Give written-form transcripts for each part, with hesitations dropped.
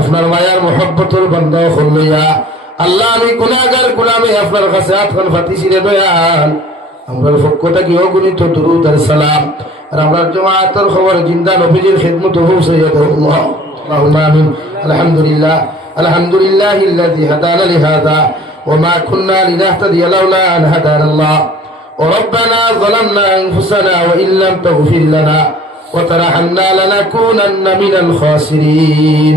আপনার মায়ার মোহব্বতের বান্দা হইয়া আল্লাহ আমি গুনাহগার গোলামে আপনার কাছে আতখান ফাতিছি রে দয়াল। আমরার পক্ষটা কি অগণিত দুরূদ আর সালাম আর আমরার জামাতের খবর জিন্দা নবীজির খিদমত পৌঁছাইয়া দাও আল্লাহ। আল্লাহুম্মা আমিন। আলহামদুলিল্লাহ আলহামদুলিল্লাহিল্লাযী হাদানা লিহাযা ওয়া মা কুন্না লিনাহতাদিয়া লাওলা আন হাদানা আল্লাহ। وربنا ظلمنا أنفسنا وإن لم تغفر لنا وترحمنا لنكونن من الخاسرين.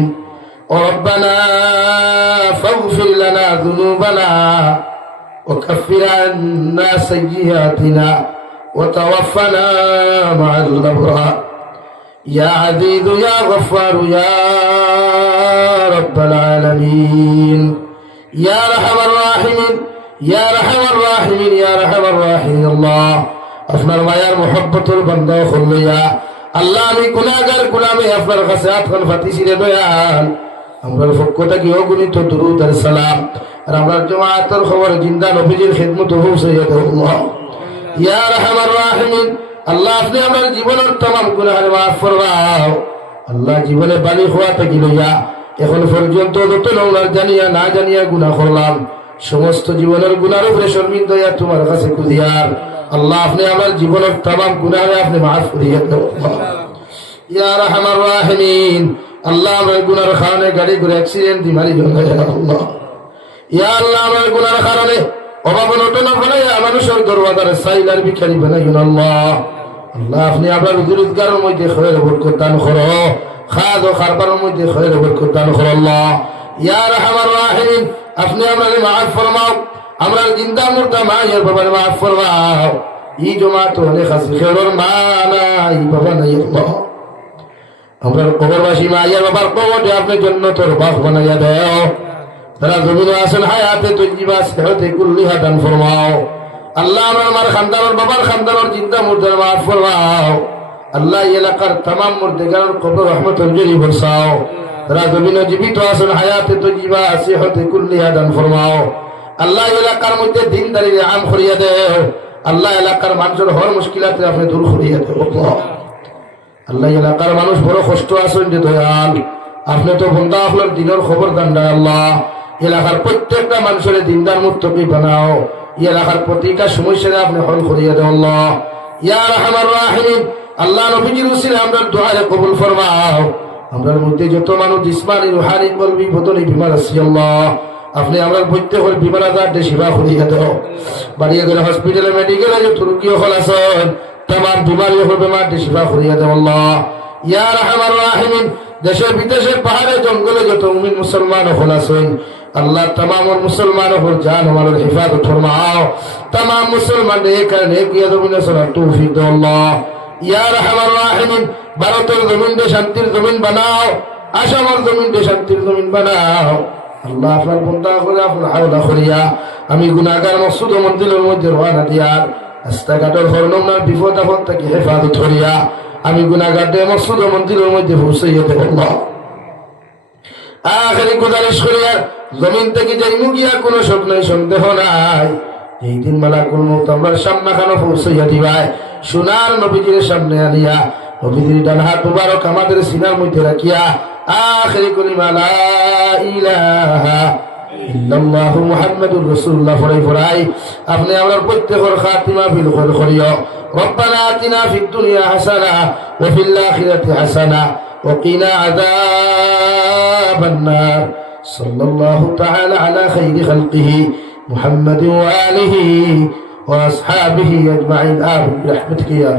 وربنا فاغفر لنا ذنوبنا وكفر عنا سيئاتنا وتوفنا مع الأبرار. يا عزيز يا غفار يا رب العالمين يا أرحم الراحمين يا أرحم الراحمين يا أرحم الراحمين الله. আপনার মায়ার মোহব্বতের বান্দা হইয়া আল্লাহ আমি গুনাহগার গোলামে আপনার কাছে আতখান ফাতিছি রে দয়াল। আমরার পক্ষটা কি অগণিত দুরূদ আর সালাম আর আমরার জামাতের খবর জিন্দা নবীজির খিদমত পৌঁছাইয়া দাও আল্লাহ। ইয়া আরহামার রাহিমিন আল্লাহ আপনি আমার জীবনের तमाम গুনাহ মাফ ফরমাও আল্লাহ। জীবনে বালিগ হওয়া থেকে লইয়া এখন পর্যন্ত যত নওনার জানিয়া না জানিয়া গুনাহ করলাম সমস্ত জীবনের গুনার উপরে শর্মিন্দা হইয়া তোমার কাছে কুদিয়ার আল্লাহ আপনি আমার জীবনের तमाम গুনাহ আপনি মাফ করিয়া দাও ইয়া আরহামার রাহিমিন। আল্লাহ আমার গুনার কারণে গাড়ি ঘুরে অ্যাক্সিডেন্ট বিমারি জন্য আল্লাহ ইয়া আল্লাহ আমার গুনার কারণে অভাব অনটন বানাইয়া মানুষের দরওয়াজার সাইলার ভিখারি বানাইয়া আল্লাহ। আল্লাহ আপনি আপনার রোজগারের মধ্যে খয়র বরকত দান করো খাদ ও খারবারের মধ্যে খয়র বরকত দান করো আল্লাহ। ইয়া আরহামার রাহিমিন আপনি আমাদের মাফ ফরমাও আমরা জিন্দা মুর্দা মায়ের বাবার মাফ ফরমাও। ই জমাত অনেক আছে খেলোর মা নাই বাবা নাই আল্লাহ। আমরা কবরবাসী মায়ের বাবার কবরে আপনি জান্নাতের বাগ বানাইয়া দাও। তারা জমিনে আছেন হায়াতে তৈয়বা সেহতে কুল্লিহা দান ফরমাও আল্লাহ। আমার খানদানের বাবার খানদানের জিন্দা মুর্দার মাফ ফরমাও আল্লাহ। এলাকার तमाम মুর্দাগার কবর রহমতের জরি বরসাও। তারা জমিনে জীবিত আছেন হায়াতে তৈয়বা সেহতে কুল্লিহা দান ফরমাও আল্লাহ। এলাকার মধ্যে দিনদারির আম করিয়া দেও আল্লাহ। এলাকার মানুষের হর মুশকিলাতে আপনি দূর করিয়া দেও আল্লাহ। এলাকার মানুষ বড় কষ্ট আছেন যে দয়াল আপনি তো বন্দা আপনার দিনের খবর দান্ডা আল্লাহ। এলাকার প্রত্যেকটা মানুষের দিনদার মুত্তাকি বানাও। এলাকার প্রতিটা সমস্যা আপনি হল করিয়া দেও আল্লাহ। ইয়া আরহামার রাহিমিন আল্লাহ নবীজির উসিলায় আমরা দুআরে কবুল ফরমাও। আমরার মধ্যে যত মানুষ জিসমানি রুহানি কলবি বদনি বিমার আছে আল্লাহ আপনি আমরার প্রত্যেকের বিমার আজার শিফা করিয়া দাও। বাড়িয়ে গেলে হসপিটালে মেডিকেলে যত রোগী হল আছেন तमाम बीमारी हो बीमार शिफा करिया दे अल्लाह। या रहमान राहिमीन देशे विदेशे पहाड़े जंगले যত মুমিন মুসলমান হল আছেন আল্লাহ तमाम মুসলমান হল জান মাল হিফাজত ফরমাও। तमाम মুসলমান এক নেক ইয়া জমিনে সলাত তৌফিক দাও আল্লাহ। ইয়া রহমান রাহিমিন ভারতের জমিন দে শান্তির জমিন বানাও আসামের জমিন দে শান্তির জমিন বানাও আল্লাহ। আপনার বন্দা করে আপনার হাওলা করিয়া আমি গুনাহগার মসজিদ ও মন্দিরের মধ্যে রওনা দিয়ার রাস্তাঘাটের হরনমনার বিপদ আপদ থেকে হেফাজত করিয়া আমি গুনাহগার দে মসজিদ ও মন্দিরের মধ্যে পৌঁছাইয়া দেব আল্লাহ। আখেরি গুজারিশ করিয়া জমিন থেকে যাইমু গিয়া কোনো শোক নাই সন্দেহ নাই এই দিন মালাকুল মউত আমার সামনে খানো পৌঁছাইয়া দিবাই সোনার নবীজির সামনে আনিয়া নবীজির ডান হাত মুবারক আমাদের সিনার মধ্যে রাখিয়া আখেরি কলিমা লা ইলাহা ইল্লাল্লাহু মুহাম্মাদুর রাসূলুল্লাহ ফরাই আপনি আমার প্রত্যেকের খাতিমা বিল খৈর করিও। রব্বানা আতিনা ফিদ দুনিয়া হাসানা ওয়া ফিল আখিরাতি হাসানা ওয়া কিনা আযাবান নার। সাল্লাল্লাহু তাআলা আলা খাইরি খালকিহি মুহাম্মাদিন ওয়া আলিহি ওয়া আসহাবিহি আজমাইন আমিন বিরহমাতিকা ইয়া